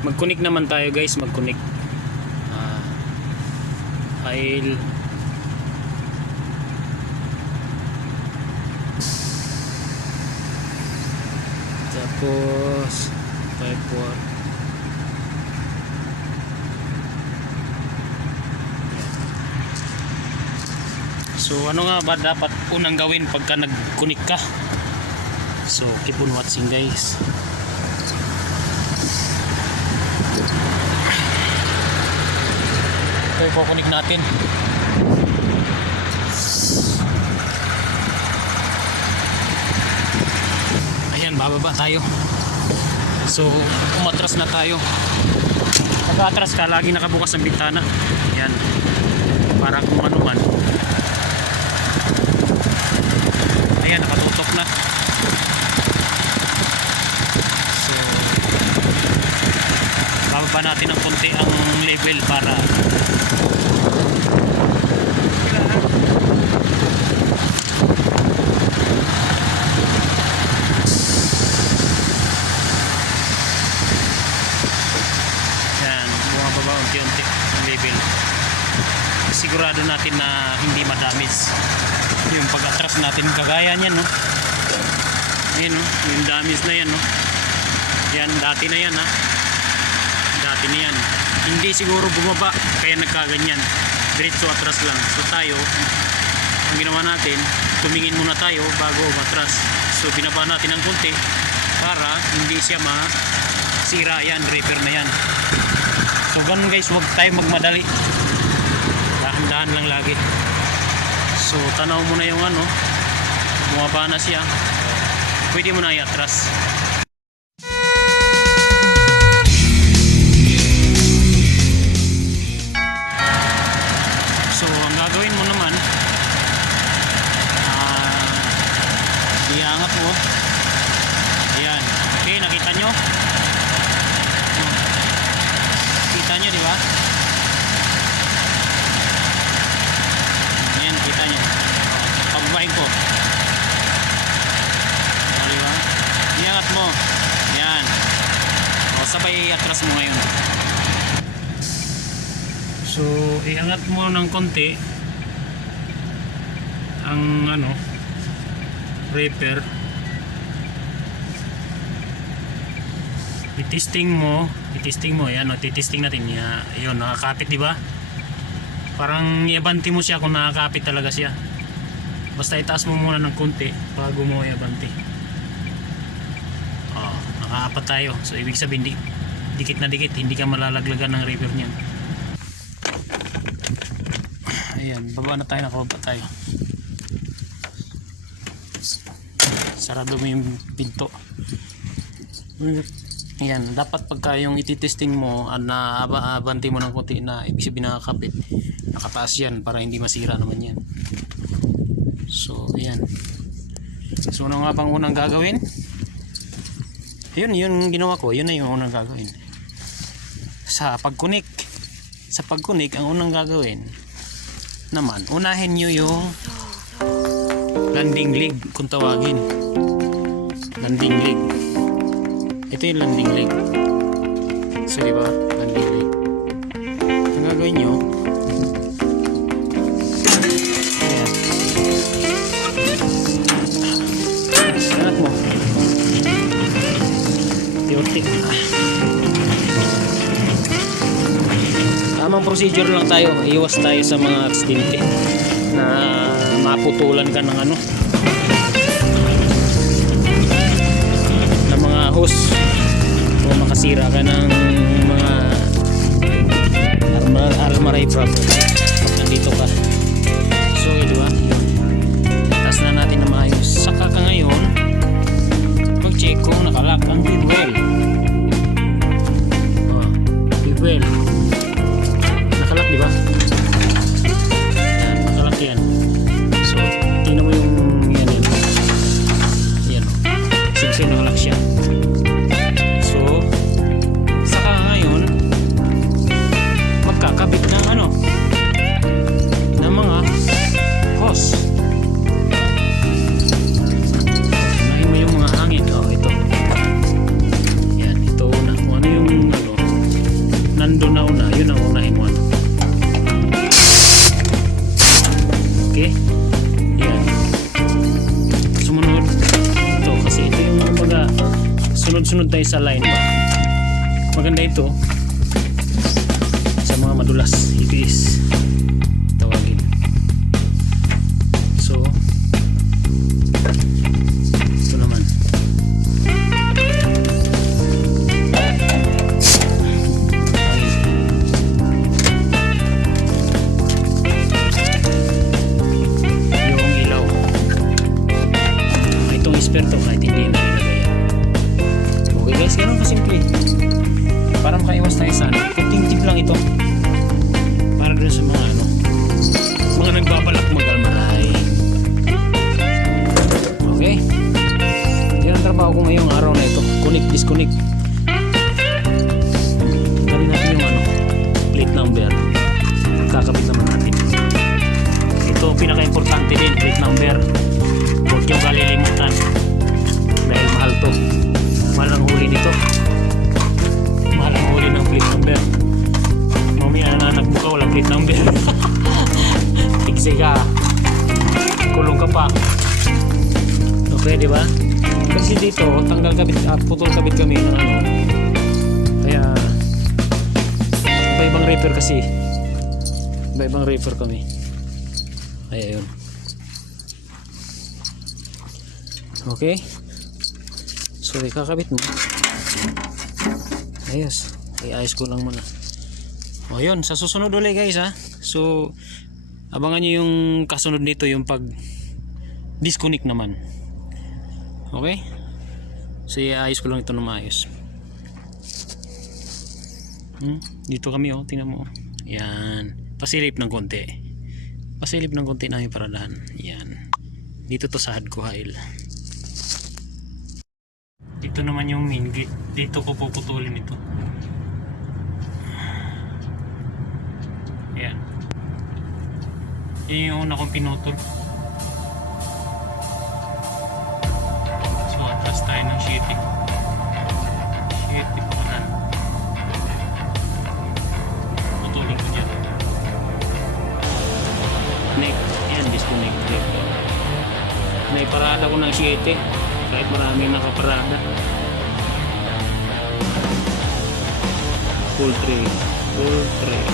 Mag-connect naman tayo guys, mag-connect. File. Tapos type 1. So ano nga ba dapat unang gawin pagka nag-connect ka? So keep on watching guys. Ito i-connect natin. Ayan, bababa tayo. So umatras na tayo. Pag-atras ka, lagi nakabukas ang bintana. Ayan, para kung ano man. Ayan, nakatutok na. So bababa natin ng konti ang level para yan, bumababa unti-unti ang level. Sigurado natin na hindi madamage yung pag-atras natin, kagaya niyan, no? Ayan, no? Yung damage na yan, no? Yan, dati na yan, ha? Dati na yan. Hindi siguro bumaba, kaya nagkaganyan. Diretso atras lang. So tayo, ang ginawa natin, tumingin muna tayo bago matras. So binaba natin ng konti para hindi siya masira yan, repair na yan. So ganun guys, huwag tayo magmadali. Dahan-dahan lang lagi. So tanaw mo na yung ano, bumaba na siya, pwede mo na i-atras. So ang gagawin mo naman, iangat mo. Ayan, okay, nakita nyo? Kita nyo, di ba? Kita nyo, pagbabain ko, diba? Iangat mo, yan, o sabay atras mo ngayon. So iangat mo ng konti ang ano, repair. Itesting mo, yan o, titesting natin ya, yun, nakakapit, diba? Parang iabanti mo siya kung nakakapit talaga siya. Basta itaas mo muna ng konti bago mo iabanti. Nakaapat tayo. So ibig sabihin dikit na dikit, hindi ka malalaglagan ng repair niyan. Ayan, baba na tayo, nakababa tayo. Sarado mo yung pinto. Ayan, dapat pagka yung ititesting mo na abanti mo ng konti na ibig sabihin nakakapit, nakataas yan para hindi masira naman yan. So ayan, so ano nga bang unang gagawin? Yun yung ginawa ko, yun na yung unang gagawin. Sa pag-connect ang unang gagawin naman, unahin nyo yung landing leg kung tawagin. Landing leg, ito yung landing leg. So diba, landing leg, ang gagawin nyo, anak mo tiyotik. Tamang procedure lang tayo, iwas tayo sa mga aksidente na maputulan ka ng ano, ng mga hose, o makasira ka ng mga armaray problem pag nandito ka. So diba, taas na natin na maayos. Saka ka ngayon mag-check kung nakalock ang wheel. Wheel nakalock, diba? Yan, nakalock yan. So tingnan mo yung yan, yan o, sige nakalock siya. So saka ngayon magkakabit ng ano, susunod tayo sa line ba. Maganda ito sa mga madulas ipis tawagin. So ito naman yung ilaw. Itong esperto kahit hindi na ilagay. Okay guys, ganun kasimple. Para makaiwas tayo sa ano, kunting tip lang ito para dun sa mga ano, mga nagbabalak mag-almaray. Okay, yan ang trabaho ko ngayong araw na ito. Connect, disconnect. Gawin natin yung ano, plate number. Kakabit naman natin. Ito pinaka-importante din, plate number. Huwag nyo kalilimutan dahil mahal to. Mahal ang huli nito. Mahal ang huli ng plate number. Mamaya nanakbo ka, walang plate number. Tigsi ka, kulong ka pa. Okay, di ba? Kasi dito tanggal kabit, putol kabit kami ng ano. Kaya iba-ibang repair kasi. Iba-ibang repair kami. Kaya yun. Okay. So ikakabit mo. Ayos. I-ayos ko lang muna. O yun, sa susunod ulit guys ha. So abangan nyo yung kasunod nito, yung pag disconnect naman. Okay? So i-ayos ko lang ito na maayos. Dito kami oh, tingnan mo. Yan. Pasilip ng konti. Pasilip ng konti namin paradahan. Yan. Dito to sa Hadcohail. Dito naman yung main gate. Dito ko puputulin ito. Ayan. Yan yung una kong pinutol. So atras tayo ng sheeting. Sheeting pa na. Putulin ko dyan. Ayan, disconnect. Naiparada ko ng sheeting. Kahit maraming nakaparada. Full tray. Full tray.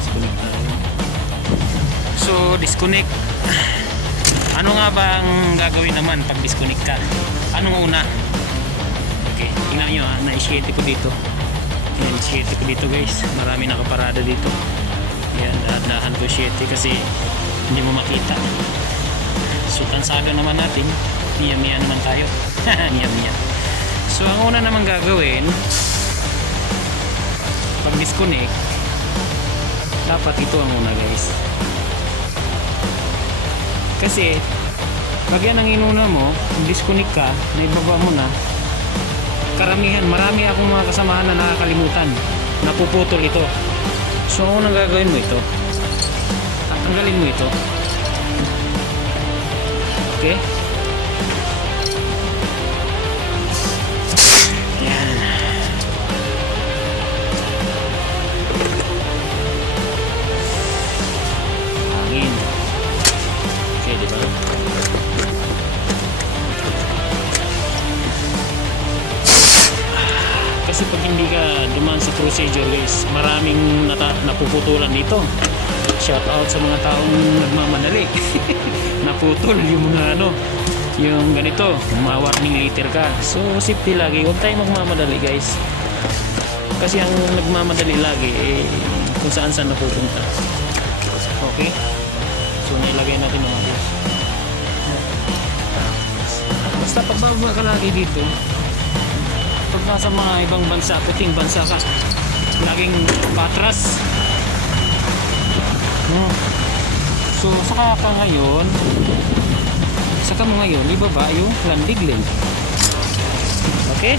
Disconnect tayo. So disconnect. Ano nga ba ang gagawin naman pag disconnect ka? Anong una? Okay, tingnan nyo ha, na-shete ko dito. Yan, shete ko dito guys. Marami nakaparada dito. Yan, dahan ko 7 kasi hindi mo makita. So tansado naman natin, miya-miya naman tayo. Miya-miya. So ang una naman gagawin pag disconnect, dapat ito ang una guys. Kasi pag yan ang inuna mo, disconnect ka, naibaba mo na, karamihan, marami akong mga kasamahan na nakakalimutan, napuputol ito. So unang gagawin mo ito, tatanggalin mo ito. Okay, yan. Hangin. Okay, diba? Kasi pag hindi ka dumaan sa procedure guys, maraming napuputulan dito. Shout out sa mga taong nagmamadali. Naputol yung mga ano, yung ganito, mga warning later ka. So safety lagi, huwag tayo magmamadali guys. Kasi ang nagmamadali lagi kung saan saan napupunta. Okay, so nailagay natin mga guys. Basta pagbaba ka lagi dito, pag nasa mga ibang bansa, puting bansa ka, laging patras. So saka mo ngayon ibaba yung landing lane. Okay,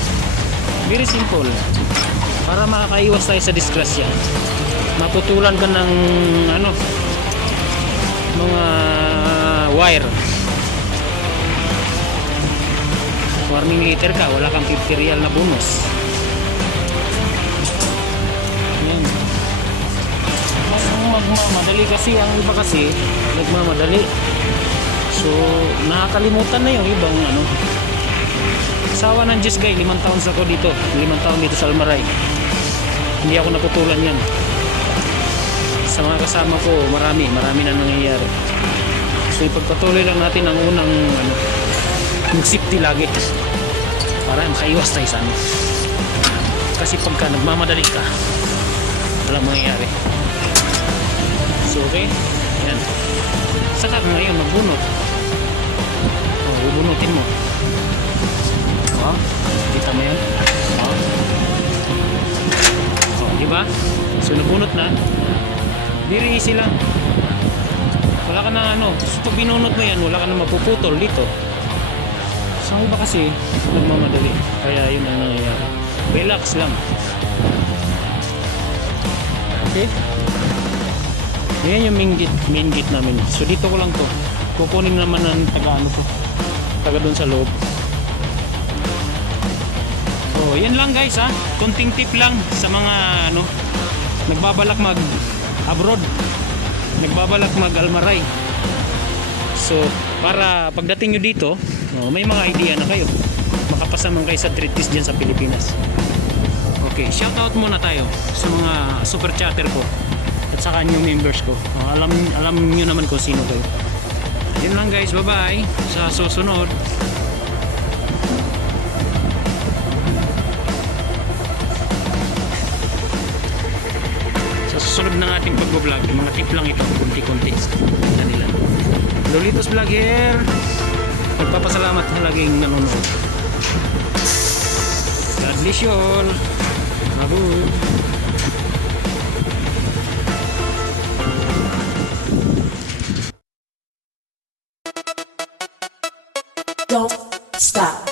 very simple, para makakaiwas tayo sa disgrasya. Maputulan ka ng ano, mga wire, warning later ka, wala kang 50 real na bonus. Yan. magmamadali kasi ang iba kasi nagmamadali. So, nakakalimutan na yung ibang ano. Sawa ng Diyos guys, 5 taon sa ko dito. 5 taon dito sa Almaray. Hindi ako naputulan yan. Sa mga kasama ko, marami na nangyayari. So, ipagpatuloy lang natin ang unang ano, mag-safety lagi. Para makaiwas tayo sa ano. Kasi pagka nagmamadali ka, walang mangyayari. So, okay? Yan. Saka ngayon, magbunot. O, bubunutin mo. O, kita mo yun? O, diba? So, nabunot na. Very easy lang. Wala ka na ano. So, pag binunot mo yan, wala ka na mapuputol dito. So, ang iba kasi, nagmamadali. Kaya yun ang nangyayari. Relax lang. Okay? Yan yung main gate namin. So, dito ko lang to. Kukunin naman ng taga ano to. Taga doon sa loob. So, yan lang guys ha. Kunting tip lang sa mga ano, nagbabalak mag abroad, nagbabalak mag Almaray. So, para pagdating nyo dito, may mga idea na kayo. Makapasa man kayo sa treat test dyan sa Pilipinas. Okay, shoutout muna tayo sa mga super chatter ko at saka new members ko. Alam nyo naman kung sino kayo. Yun lang guys, bye bye sa susunod. Sa susunod ng ating pag-vlog, mga tip lang ito, kunti-kunti kanila. Lolitos Vlog here. Nagpapasalamat na laging nanonood. God bless you all. Mabuhay. Don't stop.